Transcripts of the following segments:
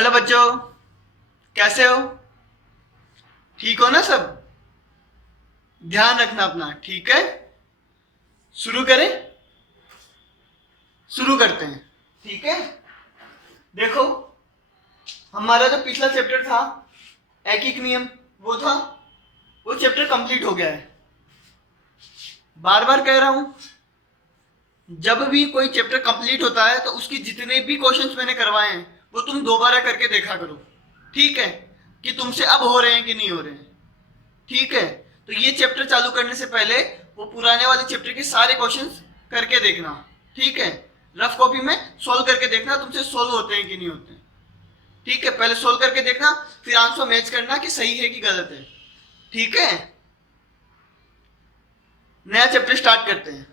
Hello बच्चों, कैसे हो? ठीक हो ना सब? ध्यान रखना अपना, ठीक है? शुरू करें? शुरू करते हैं, ठीक है? देखो, हमारा जो पिछला चैप्टर था एकिक नियम, वो चैप्टर कंप्लीट हो गया है। बार बार कह रहा हूं, जब भी कोई चैप्टर कंप्लीट होता है तो उसकी जितने भी क्वेश्चंस मैंने करवाए हैं वो तुम दोबारा करके देखा करो, ठीक है? कि तुमसे अब हो रहे हैं कि नहीं हो रहे हैं, ठीक है? तो ये चैप्टर चालू करने से पहले वो पुराने वाले चैप्टर के सारे क्वेश्चंस करके देखना, ठीक है? रफ कॉपी में सोल्व करके देखना तुमसे सोल्व होते हैं कि नहीं होते हैं, ठीक है? पहले सोल्व करके देखना, फिर आंसर मैच करना कि सही है कि गलत है, ठीक है? नया चैप्टर स्टार्ट करते हैं।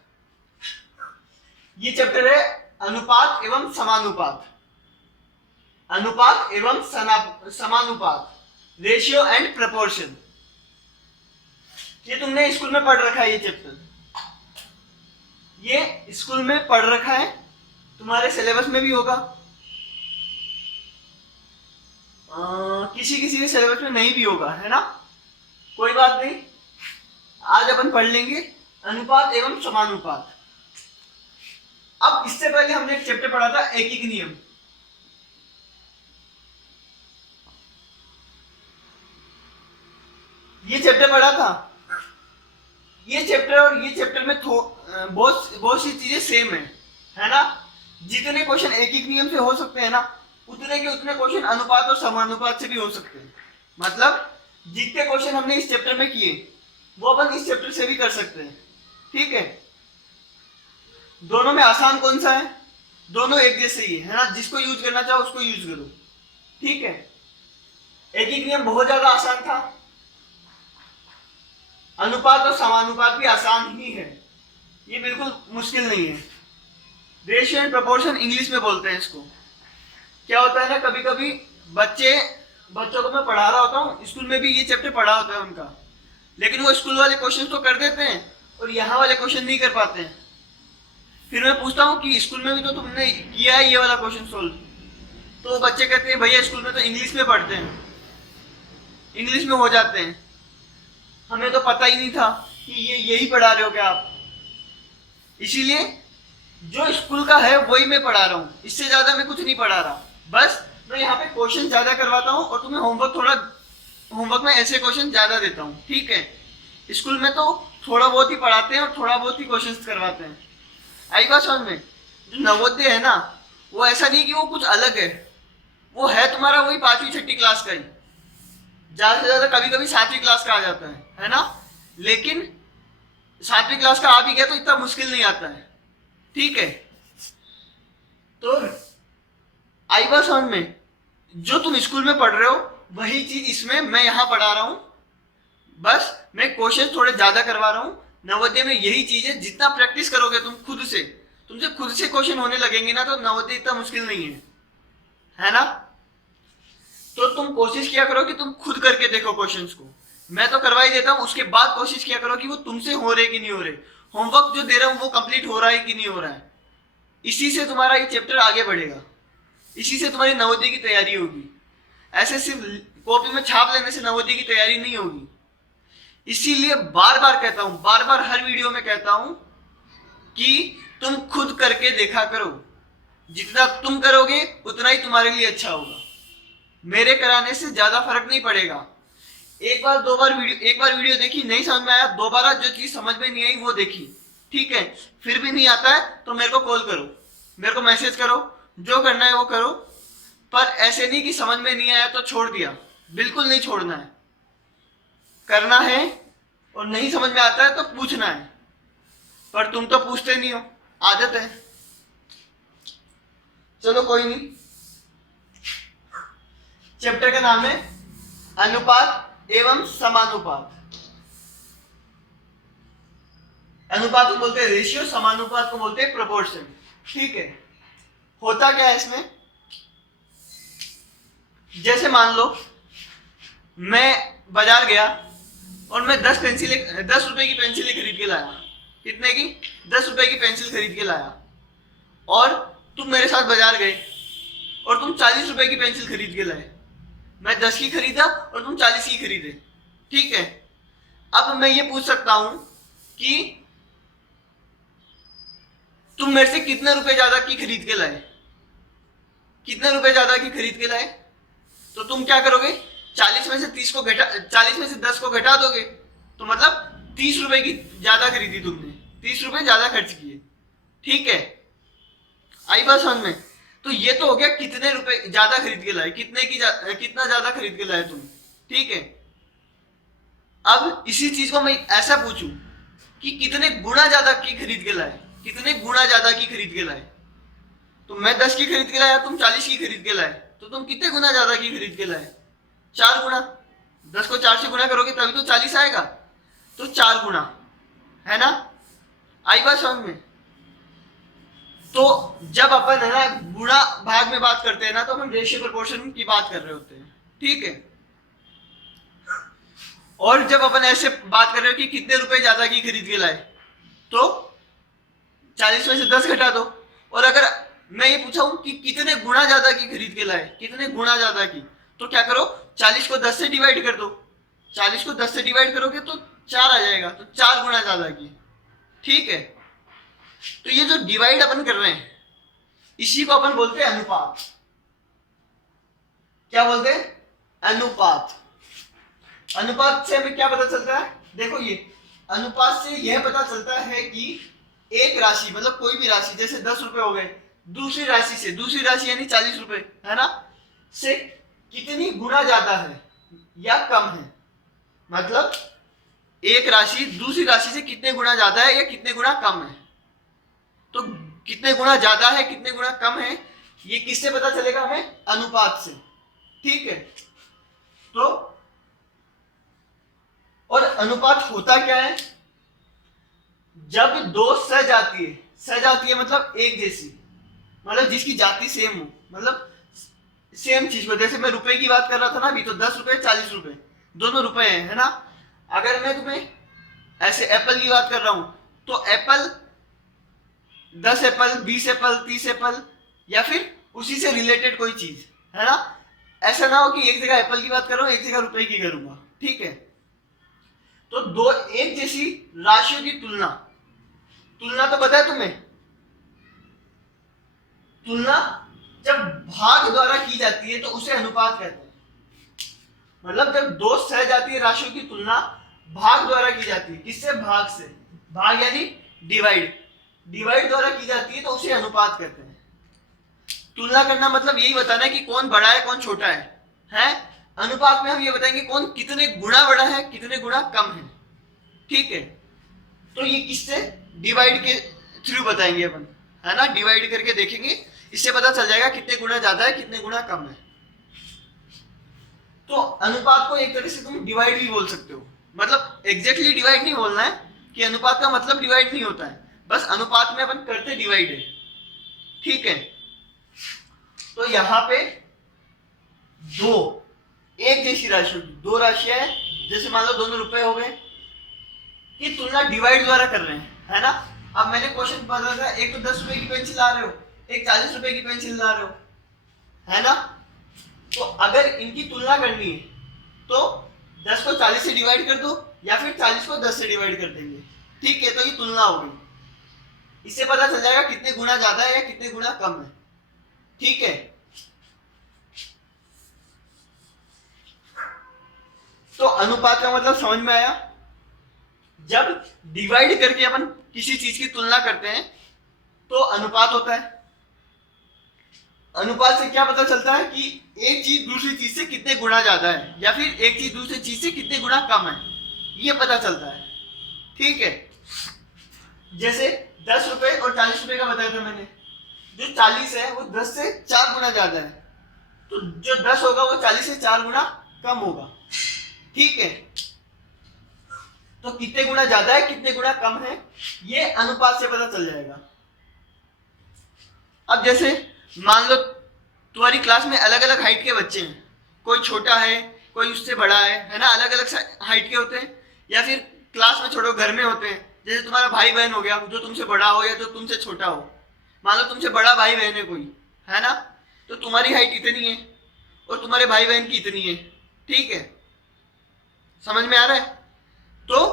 ये चैप्टर है अनुपात एवं समानुपात। अनुपात एवं समानुपात, रेशियो एंड प्रपोर्शन। ये तुमने स्कूल में पढ़ रखा है, ये चैप्टर ये स्कूल में पढ़ रखा है, तुम्हारे सिलेबस में भी होगा। किसी किसी के सिलेबस में नहीं भी होगा, है ना? कोई बात नहीं, आज अपन पढ़ लेंगे अनुपात एवं समानुपात। अब इससे पहले हमने एक चैप्टर पढ़ा था एकिक नियम। ये चैप्टर पढ़ा था। ये चैप्टर और ये चैप्टर में बहुत सी चीजें सेम है ना? जितने क्वेश्चन एकिक नियम से हो सकते हैं ना, उतने के उतने क्वेश्चन अनुपात और समानुपात से भी हो सकते हैं। मतलब जितने क्वेश्चन हमने इस चैप्टर में किए वो अपन इस चैप्टर से भी कर सकते हैं, ठीक है? दोनों में आसान कौन सा है? दोनों एक जैसे ही है ना? जिसको यूज करना चाहो उसको यूज करो, ठीक है? एकिक नियम बहुत ज्यादा आसान था, अनुपात और समानुपात भी आसान ही है, ये बिल्कुल मुश्किल नहीं है। रेशियो एंड प्रोपोर्शन इंग्लिश में बोलते हैं इसको। क्या होता है ना, कभी कभी बच्चों को मैं पढ़ा रहा होता हूँ, स्कूल में भी ये चैप्टर पढ़ा होता है उनका, लेकिन वो स्कूल वाले क्वेश्चन तो कर देते हैं और यहाँ वाले क्वेश्चन नहीं कर पाते हैं। फिर मैं पूछता हूँ कि स्कूल में भी तो तुमने किया है ये वाला क्वेश्चन सोल्व, तो बच्चे कहते हैं भैया स्कूल में तो इंग्लिश में पढ़ते हैं, इंग्लिश में हो जाते हैं, हमें तो पता ही नहीं था कि ये यही पढ़ा रहे हो क्या आप। इसीलिए जो स्कूल का है वही मैं पढ़ा रहा हूँ, इससे ज्यादा मैं कुछ नहीं पढ़ा रहा। बस मैं यहाँ पे क्वेश्चन ज्यादा करवाता हूँ और तुम्हें होमवर्क में ऐसे क्वेश्चन ज्यादा देता हूँ, ठीक है? स्कूल में तो थोड़ा बहुत ही पढ़ाते हैं और थोड़ा बहुत ही क्वेश्चन करवाते हैं। आई बात समझ में? जो नवोदय है ना, वो ऐसा नहीं कि वो कुछ अलग है, वो है तुम्हारा वही 5वीं 6वीं क्लास का ही, ज्यादा से ज्यादा कभी कभी 7वीं क्लास का आ जाता है ना? लेकिन 7वीं क्लास का आ भी गया तो इतना मुश्किल नहीं आता है, ठीक है? तो आई बात समझ में? जो तुम स्कूल में पढ़ रहे हो वही चीज इसमें मैं यहाँ पढ़ा रहा हूँ, बस मैं क्वेश्चन थोड़े ज्यादा करवा रहा हूँ। नवोदय में यही चीज है, जितना प्रैक्टिस करोगे तुमसे खुद से क्वेश्चन होने लगेंगे ना, तो नवोदय इतना मुश्किल नहीं है ना? तो तुम कोशिश किया करो कि तुम खुद करके देखो क्वेश्चंस को। मैं तो करवा ही देता हूँ, उसके बाद कोशिश किया करो कि वो तुमसे हो रहे कि नहीं हो रहे, होमवर्क जो दे रहा हूँ वो कंप्लीट हो रहा है कि नहीं हो रहा है। इसी से तुम्हारा ये चैप्टर आगे बढ़ेगा, इसी से तुम्हारी नवोदय की तैयारी होगी। ऐसे सिर्फ कॉपी में छाप लेने से नवोदय की तैयारी नहीं होगी। इसीलिए बार बार कहता हूं, बार बार हर वीडियो में कहता हूं कि तुम खुद करके देखा करो। जितना तुम करोगे उतना ही तुम्हारे लिए अच्छा होगा। मेरे कराने से ज्यादा फर्क नहीं पड़ेगा। एक बार वीडियो देखी, नहीं समझ में आया, दोबारा जो चीज समझ में नहीं आई वो देखी, ठीक है? फिर भी नहीं आता है तो मेरे को कॉल करो, मेरे को मैसेज करो, जो करना है वो करो। पर ऐसे नहीं कि समझ में नहीं आया तो छोड़ दिया, बिल्कुल नहीं छोड़ना है, करना है। और नहीं समझ में आता है तो पूछना है, पर तुम तो पूछते नहीं हो, आदत है। चलो कोई नहीं। चैप्टर का नाम है अनुपात एवं समानुपात। अनुपात को बोलते हैं रेशियो, समानुपात को बोलते हैं प्रोपोर्शन, ठीक है? होता क्या है इसमें? जैसे मान लो मैं बाजार गया और मैं 10 रुपए की पेंसिलें खरीद के लाया। कितने की? 10 रुपए की पेंसिल खरीद के लाया। और तुम मेरे साथ बाजार गए और तुम 40 रुपए की पेंसिल खरीद के लाए, मैं 10 की खरीदा और तुम 40 की खरीदे, ठीक है। अब मैं ये पूछ सकता हूं कि तुम मेरे से कितने रुपए ज्यादा की खरीद के लाए, कितने रुपए ज्यादा की खरीद के लाए? तो तुम क्या करोगे, 40 में से 30 को घटा, 40 में से 10 को घटा दोगे, तो मतलब 30 रुपए की ज्यादा खरीदी तुमने, 30 रुपए ज्यादा खर्च किए, ठीक है। आई बात समझ में? तो ये तो हो गया कितने रुपए ज्यादा खरीद के लाए, कितना ज्यादा खरीद के लाए तुम, ठीक है। अब इसी चीज को मैं ऐसा पूछूं कि कितने गुना ज्यादा की खरीद के लाए, कितने गुना ज्यादा की खरीद के लाए? तो मैं 10 की खरीद के लाया, तुम 40 की खरीद के लाए, तो तुम कितने गुना ज्यादा की खरीद के लाए? 4 गुना। 10 को 4 से गुना करोगे तभी तो 40 आएगा, तो 4 गुना, है ना? आई बात समझ में? तो जब अपन है ना गुणा भाग में बात करते हैं ना, तो अपन रेशियो प्रोपोर्शन की बात कर रहे होते हैं, ठीक है। और जब अपन ऐसे बात कर रहे हो कि कितने रुपए ज्यादा की खरीद के लाए, तो 40 में से 10 घटा दो। और अगर मैं ये पूछा हूं कि कितने गुना ज्यादा की खरीद के लाए, कितने गुना ज्यादा की, तो क्या करो, 40 को 10 से डिवाइड कर दो। 40 को 10 से डिवाइड करोगे तो 4 आ जाएगा, तो 4 गुना ज्यादा की, ठीक है। तो ये जो डिवाइड अपन कर रहे हैं, इसी को अपन बोलते हैं अनुपात। क्या बोलते हैं? अनुपात। अनुपात से हमें क्या पता चलता है? देखो, ये अनुपात से यह पता चलता है कि एक राशि, मतलब कोई भी राशि, जैसे 10 रुपए हो गए, दूसरी राशि यानी 40 रुपए, है ना, से कितनी गुना ज्यादा है या कम है। मतलब एक राशि दूसरी राशि से कितने गुना ज्यादा है या कितने गुना कम है। तो कितने गुना ज्यादा है, कितने गुना कम है, ये किससे पता चलेगा? हमें अनुपात से, ठीक है। तो और अनुपात होता क्या है? जब दो सजातीय मतलब एक जैसी, मतलब जिसकी जाति सेम हो, मतलब सेम चीज को, जैसे मैं रुपए की बात कर रहा था ना अभी, तो 10 रुपए 40 रुपए दोनों रुपए हैं, है ना। अगर मैं तुम्हें ऐसे एप्पल की बात कर रहा हूं, तो एप्पल 10 एप्पल, 20 एप्पल, 30 एप्पल, या फिर उसी से रिलेटेड कोई चीज, है ना। ऐसा ना हो कि एक जगह एप्पल की बात कर रहा हूं, एक जगह रुपए की करूंगा, ठीक है। तो दो एक जैसी राशियों की तुलना तो पता है तुम्हें? तुलना जब भाग द्वारा की जाती है तो उसे अनुपात कहते हैं। मतलब जब दो सहजातीय राशियों की तुलना भाग द्वारा की जाती है, किससे? भाग से। भाग यानी डिवाइड द्वारा की जाती है तो उसे अनुपात कहते हैं। तुलना करना मतलब यही बताना है कि कौन बड़ा है कौन छोटा है। अनुपात में हम ये बताएंगे कौन कितने गुना बड़ा है, कितने गुना कम है, ठीक है। तो ये किससे? डिवाइड के थ्रू बताएंगे अपन, है ना। डिवाइड करके देखेंगे, इससे पता चल जाएगा कितने गुना ज्यादा है, कितने गुना कम है। तो अनुपात को एक तरह से तुम डिवाइड भी बोल सकते हो, मतलब एग्जैक्टली डिवाइड नहीं बोलना है कि अनुपात का मतलब डिवाइड नहीं होता है, बस अनुपात में अपन करते डिवाइड है, ठीक है। तो यहां पे दो एक जैसी राशियों की दो राशियां हैं, जैसे मान लो दोनों रुपए हो गए, की तुलना डिवाइड द्वारा कर रहे हैं, है ना। अब मैंने क्वेश्चन बता था, एक तो 10 रुपए की पेंसिल ला रहे हो, एक 40 रुपए की पेंसिल ला रहे हो, है ना। तो अगर इनकी तुलना करनी है तो 10 को 40 से डिवाइड कर दो, या फिर 40 को 10 से डिवाइड कर देंगे, ठीक है। तो ये तुलना हो गई, इससे पता चल जाएगा कितने गुना ज्यादा है या कितने गुना कम है, ठीक है। तो अनुपात का मतलब समझ में आया? जब डिवाइड करके अपन किसी चीज की तुलना करते हैं तो अनुपात होता है। अनुपात से क्या पता चलता है कि एक चीज दूसरी चीज से कितने गुना ज्यादा है, या फिर एक चीज दूसरी चीज से कितने गुना कम है, ये पता चलता है, ठीक है। जैसे 10 रुपए और 40 रुपए का बताया था मैंने, जो 40 है वो 10 से 4 गुना ज्यादा है, तो जो 10 होगा वो 40 से 4 गुना कम होगा, ठीक है। तो कितने गुना ज्यादा है कितने गुना कम है, ये अनुपात से पता चल जाएगा। अब जैसे मान लो तुम्हारी क्लास में अलग अलग हाइट के बच्चे हैं, कोई छोटा है कोई उससे बड़ा है ना, अलग अलग हाइट के होते हैं, या फिर क्लास में छोड़ो घर में होते हैं, जैसे तुम्हारा भाई बहन हो गया, जो तुमसे बड़ा हो या जो तुमसे छोटा हो। मान लो तुमसे बड़ा भाई बहन है कोई, है ना, तो तुम्हारी हाइट इतनी है और तुम्हारे भाई बहन की इतनी है, ठीक है, समझ में आ रहा है। तो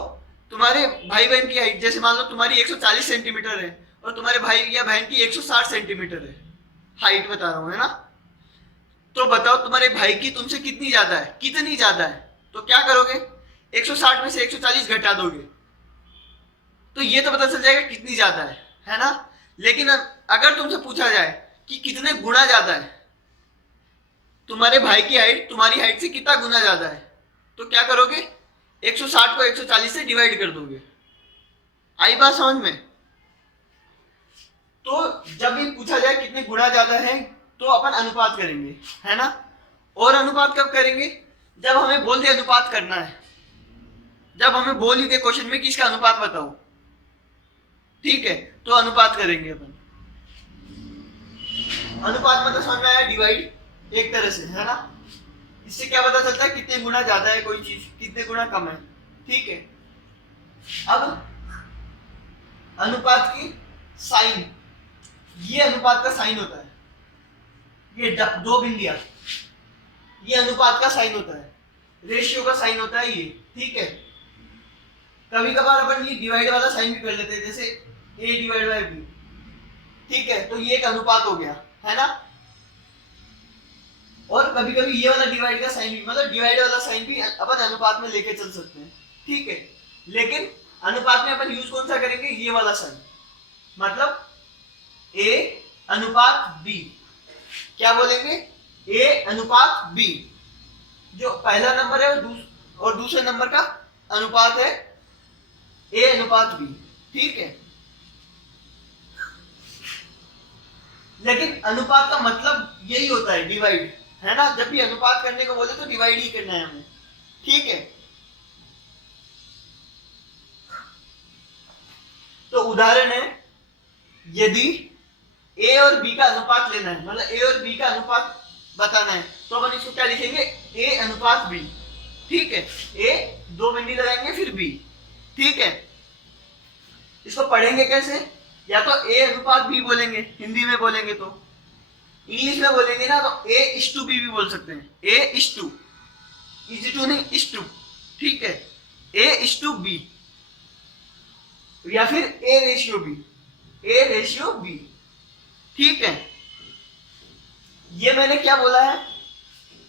तुम्हारे भाई बहन की हाइट जैसे मान लो तुम्हारी 140 सेंटीमीटर है और तुम्हारे भाई या बहन की 160 सेंटीमीटर है, हाइट बता रहा हूं, है ना। तो बताओ तुम्हारे भाई की तुमसे कितनी ज्यादा है, कितनी ज्यादा है। तो क्या करोगे, 160 में से 140 घटा दोगे तो ये तो पता चल जाएगा कितनी ज्यादा है ना। लेकिन अगर तुमसे पूछा जाए कि कितने गुना ज्यादा है, तुम्हारे भाई की हाइट तुम्हारी हाइट से कितना गुना ज्यादा है, तो क्या करोगे, 160 को 140 से डिवाइड कर दोगे। आई बात समझ में। तो जब भी पूछा जाए कितने गुना ज्यादा है तो अपन अनुपात करेंगे, है ना। और अनुपात कब करेंगे, जब हमें बोल दे अनुपात करना है, जब हमें बोल ही दे क्वेश्चन में कि इसका अनुपात बताओ, ठीक है, तो अनुपात करेंगे अपन। अनुपात मतलब समझ में आया, डिवाइड एक तरह से, है ना। इससे क्या पता चलता है कितने गुना ज्यादा है कोई चीज, कितने गुना कम है, ठीक है। अब अनुपात की साइन, ये अनुपात का साइन होता है, ये दो बिंदियां, ये अनुपात का साइन होता है, रेशियो का साइन होता है ये, ठीक है। कभी कभार अपन ये डिवाइड वाला साइन भी कर लेते हैं, जैसे a डिवाइड बाय b, ठीक है, तो ये एक अनुपात हो गया, है ना। और कभी कभी ये वाला डिवाइड का साइन भी, मतलब डिवाइड वाला साइन भी अपन अनुपात में लेके चल सकते हैं, ठीक है। लेकिन अनुपात में अपन यूज कौन सा करेंगे, ये वाला साइन, मतलब a अनुपात b, क्या बोलेंगे, a अनुपात b, जो पहला नंबर है और दूसरे नंबर का अनुपात है a अनुपात b, ठीक है। लेकिन अनुपात का मतलब यही होता है, डिवाइड, है ना। जब भी अनुपात करने को बोले तो डिवाइड ही करना है हमें, ठीक है। तो उदाहरण है, यदि a और b का अनुपात लेना है, मतलब a और b का अनुपात बताना है, तो अपन इसको क्या लिखेंगे, a अनुपात b, ठीक है। a दो बिंदी लगाएंगे फिर b, ठीक है। इसको पढ़ेंगे कैसे, या तो a अनुपात b बोलेंगे, हिंदी में बोलेंगे, तो इंग्लिश में बोलेंगे ना तो a:b भी बोल सकते हैं, a:2, is2 नहीं, is2, ठीक है, a:b, या फिर a:b, ठीक है। ये मैंने क्या बोला है,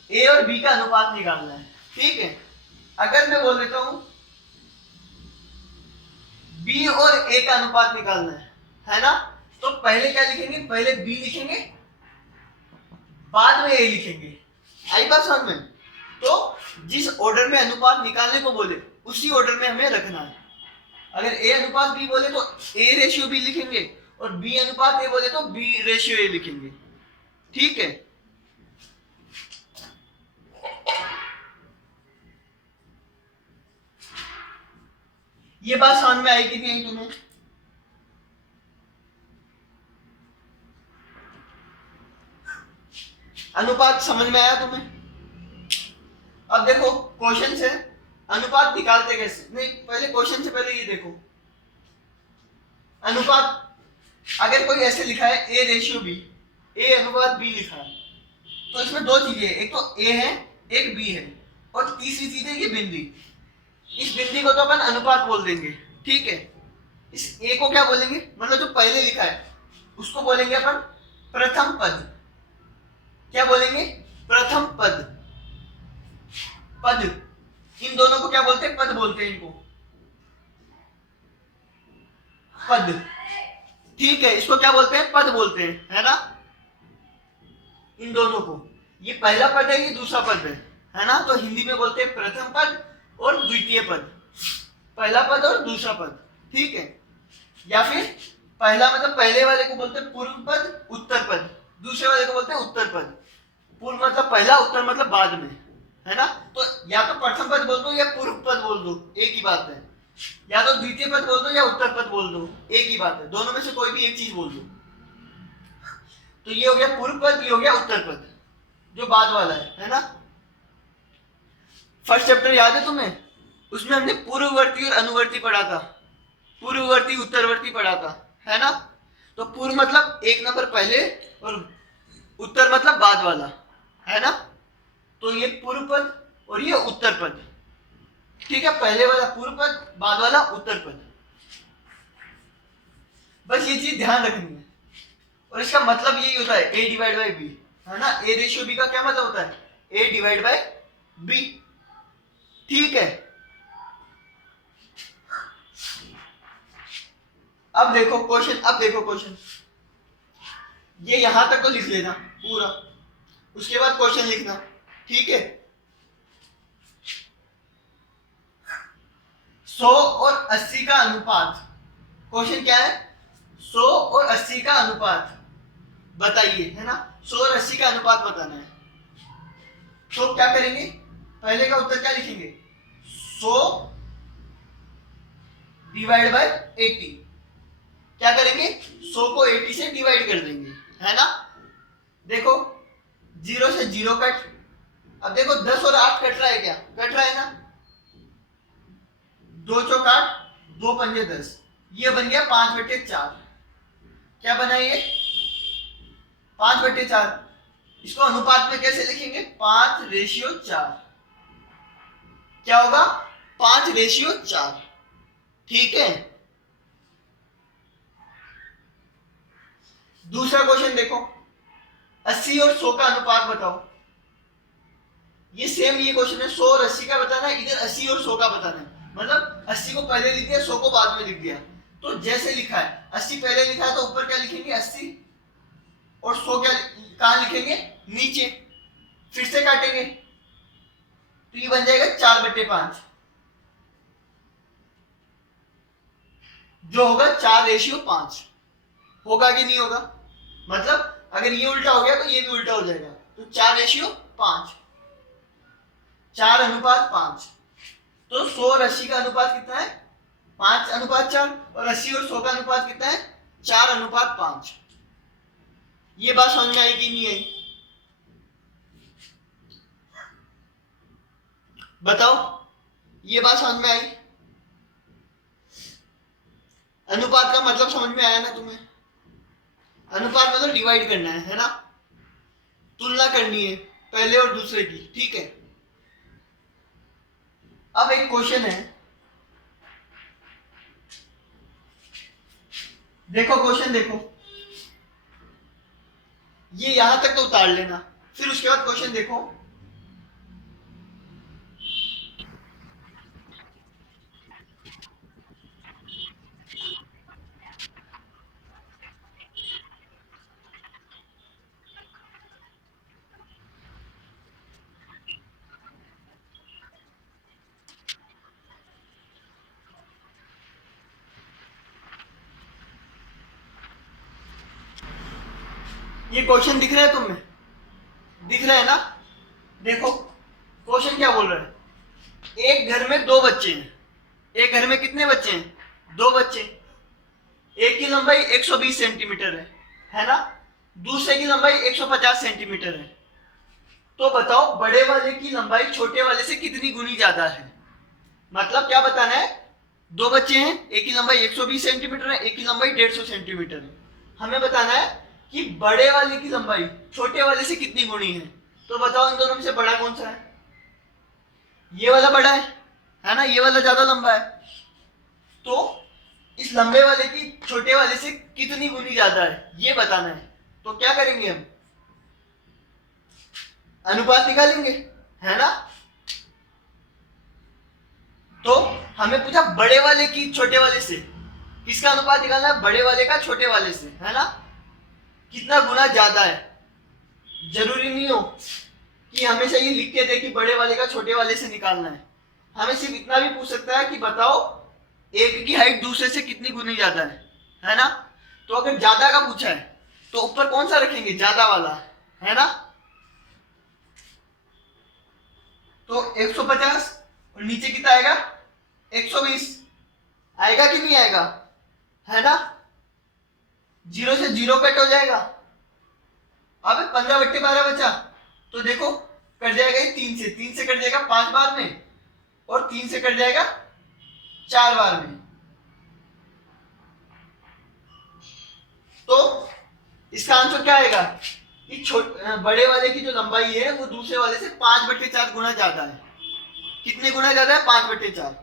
a और b का अनुपात निकालना है, ठीक है। अगर मैं बोल देता हूं b और a का अनुपात निकालना है ना, तो पहले क्या लिखेंगे, पहले b लिखेंगे, बाद में a लिखेंगे। आई बात समझ में। तो जिस ऑर्डर में अनुपात निकालने को बोले उसी ऑर्डर में हमें रखना है। अगर a अनुपात b बोले तो a:b लिखेंगे, और b अनुपात a बोले तो b:a लिखेंगे, ठीक है। ये बात समझ में आई कि नहीं आई तुम्हें। अनुपात समझ में आया तुम्हें। अब देखो क्वेश्चन से अनुपात निकालते कैसे, नहीं पहले क्वेश्चन से पहले ये देखो, अनुपात अगर कोई ऐसे लिखा है a:b, a अनुपात b लिखा है, तो इसमें दो चीजें, एक तो a है एक b है, और तीसरी चीज है ये बिंदी। इस बिंदी को तो अपन अनुपात बोल देंगे, ठीक है। इस a को क्या बोलेंगे, मतलब जो पहले लिखा है उसको बोलेंगे अपन प्रथम पद। क्या बोलेंगे, प्रथम पद। पद, इन दोनों को क्या बोलते हैं, पद बोलते हैं इनको, पद, ठीक है। इसको क्या बोलते हैं, पद बोलते हैं, है ना। इन दोनों को, ये पहला पद है ये दूसरा पद है ना। तो हिंदी में बोलते हैं प्रथम पद और द्वितीय पद, पहला पद और दूसरा पद, ठीक है। या फिर पहला मतलब पहले वाले को बोलते हैं पूर्व पद उत्तर पद, दूसरे वाले को बोलते हैं उत्तर पद। पूर्व मतलब पहला, उत्तर मतलब बाद में, है ना। तो या तो प्रथम पद बोल दो या पूर्व पद बोल दो, एक ही बात है। या तो द्वितीय पद बोल दो या उत्तर पद बोल दो, एक ही बात है। दोनों में से कोई भी एक चीज बोल दो। तो ये हो गया पूर्व पद, ये हो गया उत्तर पद, जो बाद वाला है ना। फर्स्ट चैप्टर याद है तुम्हें, उसमें हमने पूर्ववर्ती और अनुवर्ती पढ़ा था, पूर्ववर्ती उत्तरवर्ती पढ़ा था, है ना। तो पूर्व मतलब एक नंबर पहले और उत्तर मतलब बाद वाला, है ना। तो ये पूर्व पद और ये उत्तर पद, ठीक है। पहले वाला पूर्व पद, बाद वाला उत्तर पद। बस ये चीज ध्यान रखनी है। और इसका मतलब यही होता है a डिवाइड बाई बी, है ना। a रेशियो b का क्या मतलब होता है? a डिवाइड बाई b, ठीक है। अब देखो क्वेश्चन, ये यहां तक तो लिख लेना पूरा, उसके बाद क्वेश्चन लिखना, ठीक है। 100 और 80 का अनुपात, क्वेश्चन क्या है? 100 और 80 का अनुपात बताइए, है ना। 100 और 80 का अनुपात बताना है। तो क्या करेंगे? पहले का उत्तर क्या लिखेंगे? 100 डिवाइड बाय 80। क्या करेंगे? 100 को 80 से डिवाइड कर देंगे, है ना। देखो 0 से 0 कट। अब देखो 10 और 8 कट रहा है क्या? कट रहा है ना। 2 चौक 8, 2 पंजे 10, ये बन गया 5/4। क्या बना ये? 5/4। इसको अनुपात में कैसे लिखेंगे? 5:4। क्या होगा? 5:4, ठीक है। दूसरा क्वेश्चन देखो, 80 और 100 का अनुपात बताओ। ये सेम ये क्वेश्चन है, 100 और 80 का बताना है, इधर 80 और 100 का बताना है। मतलब 80 को पहले लिख दिया, 100 को बाद में लिख दिया। तो जैसे लिखा है, 80 पहले लिखा है तो ऊपर क्या लिखेंगे? 80, और 100 क्या कहां लिखेंगे? नीचे। फिर से काटेंगे तो ये बन जाएगा 4/5, जो होगा 4:5। होगा कि नहीं होगा? मतलब अगर ये उल्टा हो गया तो ये भी उल्टा हो जाएगा, तो 4:5, 4:5। तो 100 और 80 का अनुपात कितना है? 5:4। और 80 और 100 का अनुपात कितना है? 4:5। ये बात समझ में आई कि नहीं आई? बताओ, ये बात समझ में आई? अनुपात का मतलब समझ में आया ना तुम्हें? अनुपात मतलब डिवाइड करना है ना। तुलना करनी है पहले और दूसरे की, ठीक है। अब एक क्वेश्चन है, देखो क्वेश्चन देखो, ये यहां तक तो उतार लेना, फिर उसके बाद क्वेश्चन देखो। ये क्वेश्चन दिख रहा है तुम्हें? दिख रहा है ना। देखो क्वेश्चन क्या बोल रहा है, एक घर में 2 बच्चे हैं। एक घर में कितने बच्चे हैं? 2 बच्चे। एक की लंबाई 120 सेंटीमीटर है ना। दूसरे की लंबाई 150 सेंटीमीटर है। तो बताओ बड़े वाले की लंबाई छोटे वाले से कितनी गुनी ज्यादा है? मतलब क्या बताना है? 2 बच्चे हैं, एक की लंबाई 120 सेंटीमीटर है, एक की लंबाई 150 सेंटीमीटर है। हमें बताना है कि बड़े वाले की लंबाई छोटे वाले से कितनी गुनी है। तो बताओ इन दोनों में से बड़ा कौन सा है? ये वाला बड़ा है ना, ये वाला ज्यादा लंबा है। तो इस लंबे वाले की छोटे वाले से कितनी गुनी ज्यादा है, ये बताना है। तो क्या करेंगे हम? अनुपात निकालेंगे, है ना। तो हमें पूछा बड़े वाले की छोटे वाले से, किसका अनुपात निकालना है? बड़े वाले का छोटे वाले से, है ना। कितना गुना ज्यादा है। जरूरी नहीं हो कि हमेशा ये लिख के दे कि बड़े वाले का छोटे वाले से निकालना है। हमें सिर्फ इतना भी पूछ सकता है कि बताओ एक की हाइट दूसरे से कितनी गुनी ज्यादा है ना। तो अगर ज्यादा का पूछा है तो ऊपर कौन सा रखेंगे? ज्यादा वाला, है ना। तो 150 और नीचे कितना आएगा? 120 आएगा कि नहीं आएगा, है ना। 0 से 0 कट हो जाएगा। अब 15/12 बचा, तो देखो कट जाएगा ये 3 से कट जाएगा 5 बार में, और 3 से कट जाएगा 4 बार में। तो इसका आंसर क्या आएगा? कि बड़े वाले की जो लंबाई है वो दूसरे वाले से 5/4 गुना ज्यादा है। कितने गुना ज्यादा है? 5/4,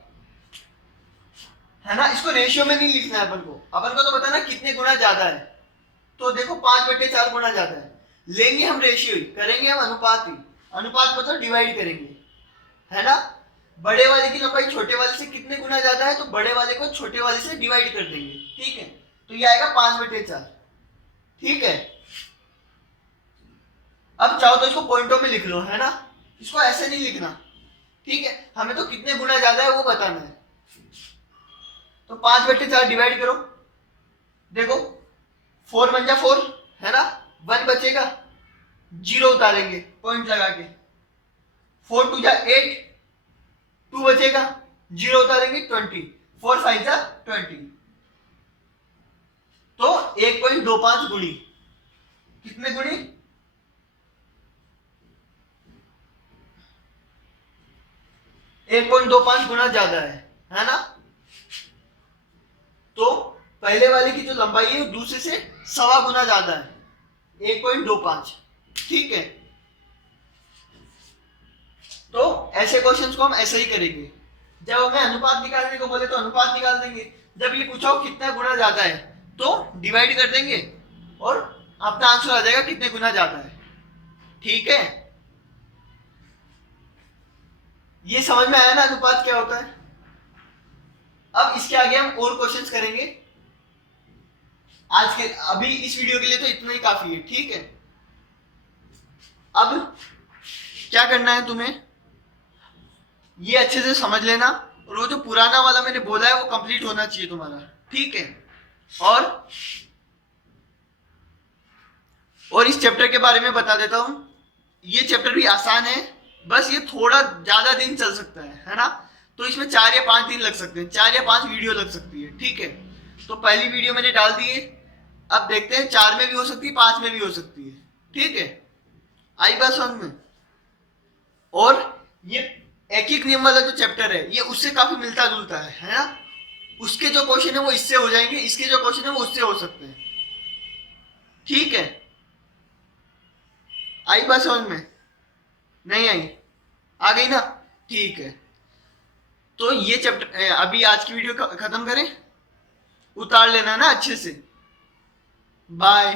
है ना। इसको रेशियो में नहीं लिखना है अपन को तो पता है ना कितने गुना ज्यादा है। तो देखो 5/4 गुना ज्यादा है, लेंगे हम रेशियो ही, करेंगे हम अनुपात ही। अनुपात मतलब डिवाइड करेंगे, है ना। बड़े वाले की लंबाई छोटे वाले से कितने गुना ज्यादा है, तो बड़े वाले को छोटे वाले से डिवाइड कर देंगे, ठीक है। तो ये आएगा 5/4, ठीक है। अब चाहो तो इसको पॉइंटों में लिख लो, है ना। इसको ऐसे नहीं लिखना, ठीक है। हमें तो कितने गुना ज्यादा है वो बताना है। तो 5/4 डिवाइड करो, देखो 4 × 4, है ना। 1 बचेगा, 0 उतारेंगे पॉइंट लगा के। 4 × 2 = 8, 2 बचेगा, 0 उतारेंगे, 20, 4 × 5 = 20। तो 1.25 गुणी, कितने गुणी? 1.25 गुना ज्यादा है ना। तो पहले वाले की जो लंबाई है वो दूसरे से 1.25 गुना ज्यादा है, 1.25, ठीक है। तो ऐसे क्वेश्चंस को हम ऐसे ही करेंगे। जब हमें अनुपात निकालने को बोले तो अनुपात निकाल देंगे, जब ये पूछा हो कितना गुना ज्यादा है तो डिवाइड कर देंगे और अपना आंसर आ जाएगा कितने गुना ज्यादा है, ठीक है। ये समझ में आया ना अनुपात क्या होता है। अब इसके आगे हम और क्वेश्चंस करेंगे। आज के अभी इस वीडियो के लिए तो इतना ही काफी है, ठीक है। अब क्या करना है तुम्हें, ये अच्छे से समझ लेना, और वो जो पुराना वाला मैंने बोला है वो कंप्लीट होना चाहिए तुम्हारा, ठीक है। और इस चैप्टर के बारे में बता देता हूं। ये चैप्टर भी आसान है, बस ये थोड़ा ज्यादा दिन चल सकता है ना। तो इसमें 4 या 5 दिन लग सकते हैं, 4 या 5 वीडियो लग सकती है, ठीक है। तो पहली वीडियो मैंने डाल दी है, अब देखते हैं 4 में भी हो सकती है, 5 में भी हो सकती है, ठीक है। आई बात समझ में। और ये एक नियम वाला जो चैप्टर है ये उससे काफी मिलता जुलता है ना। उसके जो क्वेश्चन है वो इससे हो जाएंगे, इसके जो क्वेश्चन है वो उससे हो सकते हैं, ठीक है। आई बात समझ में? नहीं आई? आ गई ना, ठीक है। तो ये चैप्टर अभी आज की वीडियो खत्म करें, उतार लेना ना अच्छे से। बाय।